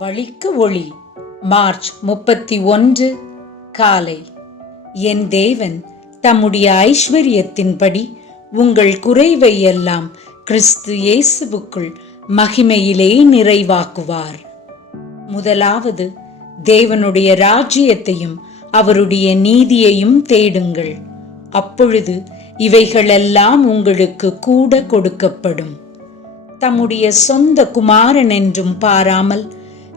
வழிக்கு ஒளி. மார்ச் 31 காலை. என் தேவன் தம்முடைய ஐஸ்வரியத்தின்படி உங்கள் குறைவை எல்லாம் கிறிஸ்து இயேசுவுக்குள் மகிமையிலே நிறைவாக்குவார். முதலாவது, தேவனுடைய ராஜ்யத்தையும் அவருடைய நீதியையும் தேடுங்கள், அப்பொழுது இவைகளெல்லாம் உங்களுக்கு கூட கொடுக்கப்படும். தம்முடைய சொந்த குமாரன் என்றும் பாராமல்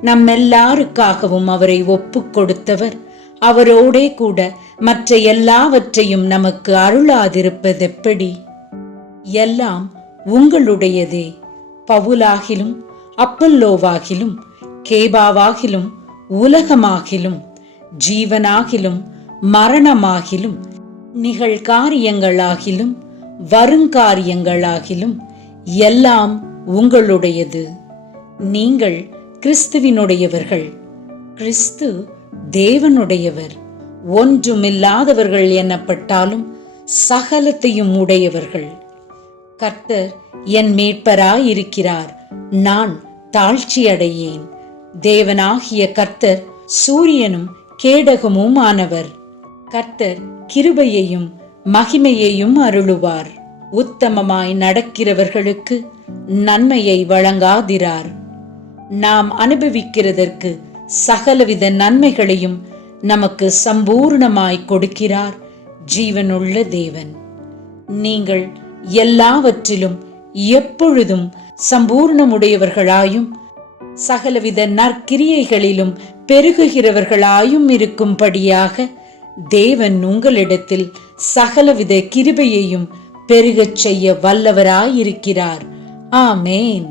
நம்மெல்லாருக்காகவும் அவரை ஒப்புக் கொடுத்தவர் அவரோடே கூட மற்ற எல்லாவற்றையும் நமக்கு அருளாதிருப்பதெப்படி? எல்லாம் உங்களுடையதே. பவுலாகிலும் அப்பல்லோவாகிலும் கேபாவாகிலும் உலகமாகிலும் ஜீவனாகிலும் மரணமாகிலும் நிகழ்காரியங்களாகிலும் வருங்காரியங்களாகிலும் எல்லாம் உங்களுடையது. நீங்கள் கிறிஸ்துவினுடையவர்கள், கிறிஸ்து தேவனுடையவர். ஒன்றுமில்லாதவர்கள் எனப்பட்டாலும் சகலத்தையும் உடையவர்கள். கர்த்தர் என் மீட்பராயிருக்கிறார், நான் தாழ்ச்சியடையேன். தேவனாகிய கர்த்தர் சூரியனும் கேடகமும் ஆனவர். கர்த்தர் கிருபையையும் மகிமையையும் அருளுவார். உத்தமமாய் நடக்கிறவர்களுக்கு நன்மையை வழங்காதிரார். நாம் அனுபவிக்கிறதற்கு சகலவித நன்மைகளையும் நமக்கு சம்பூர்ணமாய் கொடுக்கிறார் ஜீவனுள்ள தேவன். நீங்கள் எல்லாவற்றிலும் எப்பொழுதும் சம்பூர்ணமுடையவர்களாயும் சகலவித நற்கிரியைகளிலும் பெருகுகிறவர்களாயும் இருக்கும்படியாக தேவன் உங்களிடத்தில் சகலவித கிருபையையும் பெருகச் செய்ய வல்லவராயிருக்கிறார். ஆமேன்.